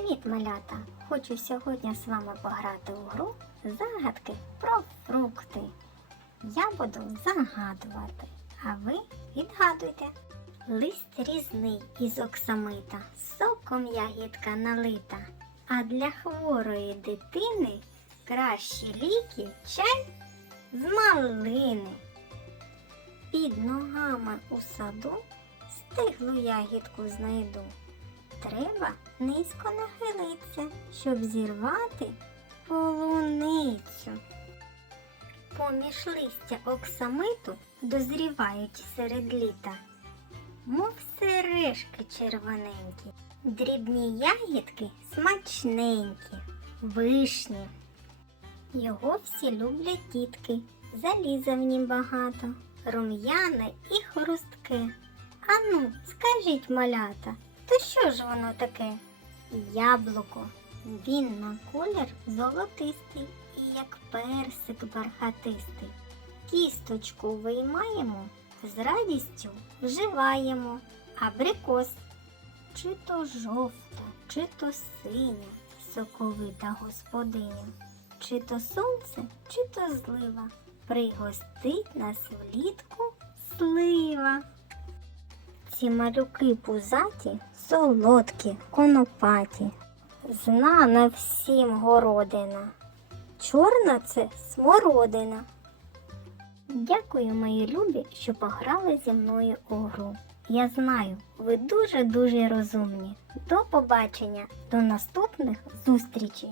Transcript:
Привіт, малята! Хочу сьогодні з вами пограти у гру загадки про фрукти. Я буду загадувати, а ви відгадуйте. Лист різний із оксамита, соком ягідка налита. А для хворої дитини кращі ліки чай з малини. Під ногами у саду стиглу ягідку знайду. Треба низько нахилитися, щоб зірвати полуницю. Поміж листя оксамиту дозрівають серед літа, мов сережки червоненькі, дрібні ягідки смачненькі, вишні. Його всі люблять дітки, заліза в нім багато, рум'яне і хрустке. Ану, скажіть, малята, то що ж воно таке? Яблуко. Він на колір золотистий і як персик бархатистий. Кісточку виймаємо, з радістю вживаємо. Абрикос. Чи то жовта, чи то синя, соковита господиня, чи то сонце, чи то злива. Пригостить нас влітку слива. Ці малюки пузаті, солодкі, конопаті. Знана всім городина. Чорна це смородина. Дякую, мої любі, що пограли зі мною у гру. Я знаю, ви дуже-дуже розумні. До побачення, до наступних зустрічей!